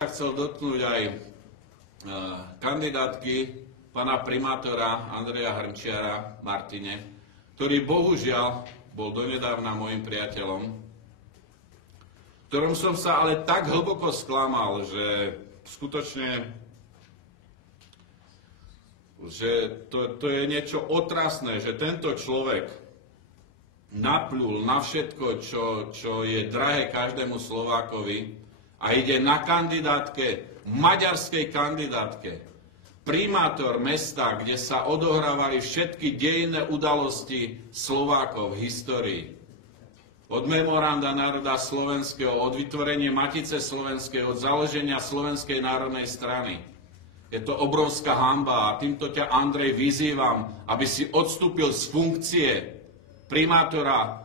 Chcel dotknúť aj kandidátky pána primátora Andreja Hrnčiara Martine, ktorý bohužiaľ bol donedávna môjim priateľom, ktorom som sa ale tak hlboko sklamal, že skutočne že to je niečo otrasné, že tento človek napľul na všetko, čo je drahé každému Slovákovi, a ide na kandidátke, maďarskej kandidátke, primátor mesta, kde sa odohrávali všetky dejinné udalosti Slovákov v histórii. Od memoranda národa slovenského, od vytvorenia Matice slovenskej, od založenia Slovenskej národnej strany. Je to obrovská hanba a týmto ťa, Andrej, vyzývam, aby si odstúpil z funkcie primátora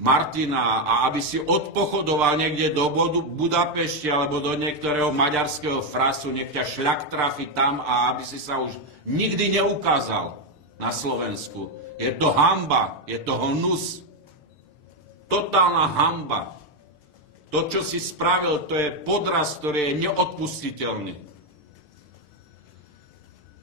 Martina a aby si odpochodoval niekde do Budapešti alebo do niektorého maďarského frasu, nech ťa šľak trafi tam a aby si sa už nikdy neukázal na Slovensku. Je to hanba, je to hnus. Totálna hanba. To, čo si spravil, to je podraz, ktorý je neodpustiteľný.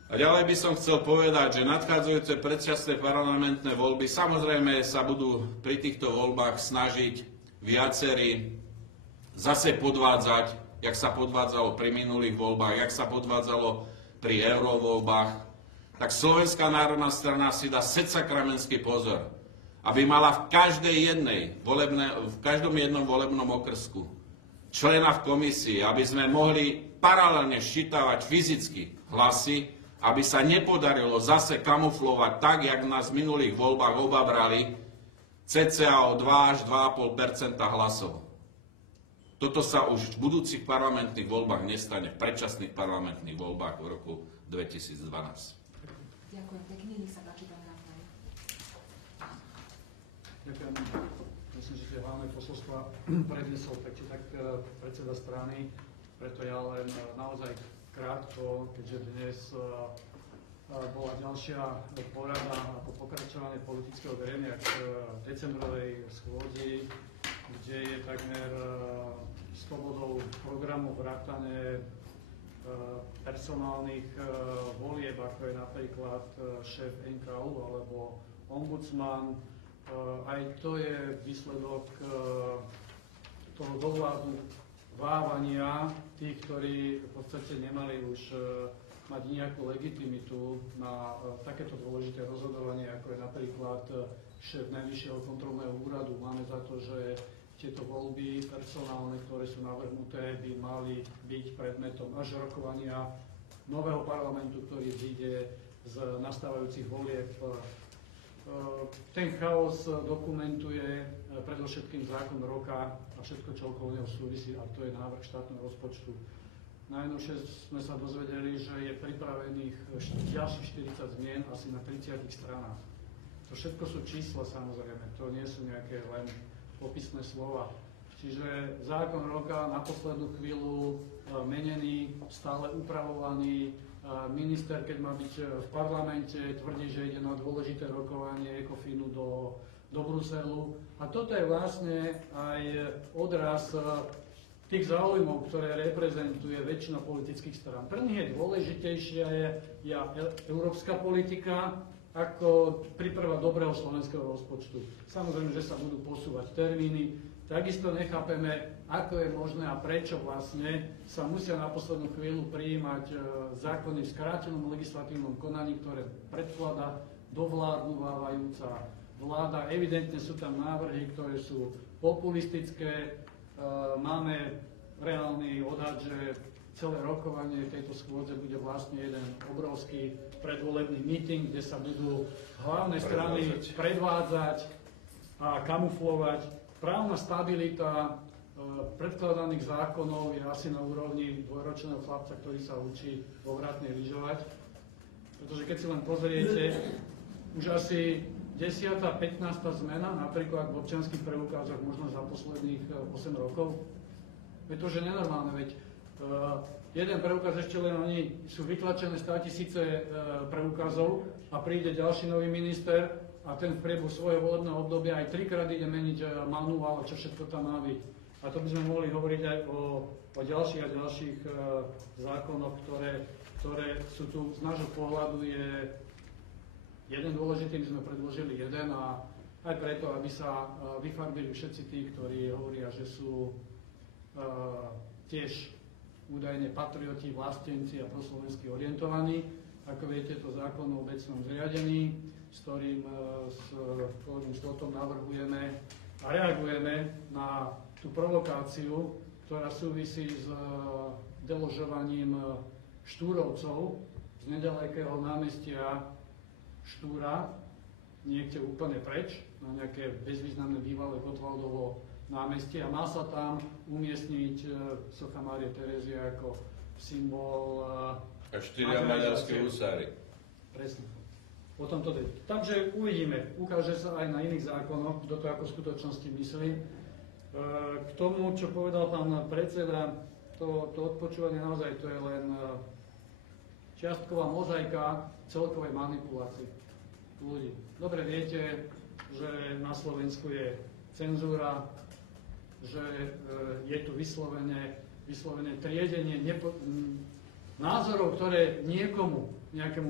A ďalej by som chcel povedať, že nadchádzajúce predčasné parlamentné voľby samozrejme sa budú pri týchto voľbách snažiť viacerí zase podvádzať, jak sa podvádzalo pri minulých voľbách, jak sa podvádzalo pri eurovoľbách. Tak Slovenská národná strana si dá secakramenský pozor, aby mala v každom jednom volebnom okrsku člena v komisii, aby sme mohli paralelne ščítavať fyzicky hlasy, aby sa nepodarilo zase kamuflovať tak, jak nás v minulých voľbách obabrali cca o 2 až 2,5% hlasov. Toto sa už v budúcich parlamentných voľbách nestane, v predčasných parlamentných voľbách v roku 2012. Ďakujem pekne, nech sa páči, pán Rafaj. Ďakujem. Myslím, že tie hlavné posolstva prednesol tak či tak predseda strany, preto ja len naozaj krátko, keďže dnes bola ďalšia porada ako pokračovanie politického grémia k decembrovej schôdzi, kde je takmer 100 bodov programu vrátane personálnych volieb, ako je napríklad šéf NKU alebo ombudsman. Aj to je výsledok toho dovládu vávania tých, ktorí v podstate nemali už mať nejakú legitimitu na takéto dôležité rozhodovanie, ako je napríklad šéf Najvyššieho kontrolného úradu. Máme za to, že tieto voľby personálne, ktoré sú navrhnuté, by mali byť predmetom až rokovania nového parlamentu, ktorý vyjde z nastávajúcich volieb. Ten chaos dokumentuje predovšetkým zákon roka a všetko, čo okolo neho súvisí, a to je návrh štátneho rozpočtu. Najnovšie sme sa dozvedeli, že je pripravených ďalších 40 zmien asi na 30 stranách. To všetko sú čísla, samozrejme, to nie sú nejaké len popisné slova. Čiže zákon roka na poslednú chvíľu menený, stále upravovaný. Minister, keď má byť v parlamente, tvrdí, že ide na dôležité rokovanie ECOFINu do Bruselu. A toto je vlastne aj odraz tých záujmov, ktoré reprezentuje väčšina politických strán. Pre nich je dôležitejšia je európska politika ako príprava dobrého slovenského rozpočtu. Samozrejme, že sa budú posúvať termíny. Takisto nechápeme, ako je možné a prečo vlastne sa musia na poslednú chvíľu prijímať zákony v skrátenom legislatívnom konaní, ktoré predkladá dovládnuvávajúca vláda. Evidentne sú tam návrhy, ktoré sú populistické. Máme reálny odhad, že celé rokovanie tejto schôdze bude vlastne jeden obrovský predvolebný meeting, kde sa budú hlavné strany predvádzať a kamuflovať. Právna stabilita predkladaných zákonov je asi na úrovni dvojročného chlapca, ktorý sa učí vo vrátnej lyžovať. Pretože keď si len pozriete, už asi 10. 15. zmena, napríklad v občianskych preukázoch možno za posledných 8 rokov. Je to, že nenormálne, veď jeden preukaz, ešte len oni sú vytlačené 100 000 preukazov a príde ďalší nový minister a ten v priebehu svojho volebného obdobia aj 3-krát ide meniť manuál, čo všetko tam má byť. A to by sme mohli hovoriť aj o ďalších a ďalších zákonoch, ktoré sú tu z nášho pohľadu je jeden dôležitý, my sme predložili jeden a aj preto, aby sa vyfarbili všetci tí, ktorí hovoria, že sú tiež údajne patrioti, vlastenci a proslovensky orientovaní. Ako viete, to zákon o obecnom zriadení, s ktorým s kolegom Štotom navrhujeme a reagujeme na tú provokáciu, ktorá súvisí s deložovaním štúrovcov z nedalekého námestia Štúra, niekde úplne preč, na nejaké bezvýznamné bývalé Gottwaldovo námestie a má sa tam umiestniť socha Márie Terézie ako symbol A 4 maďarské husári. Presne. O tom to je. Takže uvidíme. Ukáže sa aj na iných zákonoch, kto to ako v skutočnosti myslí. K tomu, čo povedal pán predseda, to odpočúvanie naozaj to je len čiastková mozaika celkovej manipulácie ľudí. Dobre viete, že na Slovensku je cenzúra, že je tu vyslovené triedenie názorov, ktoré niekomu, nejakému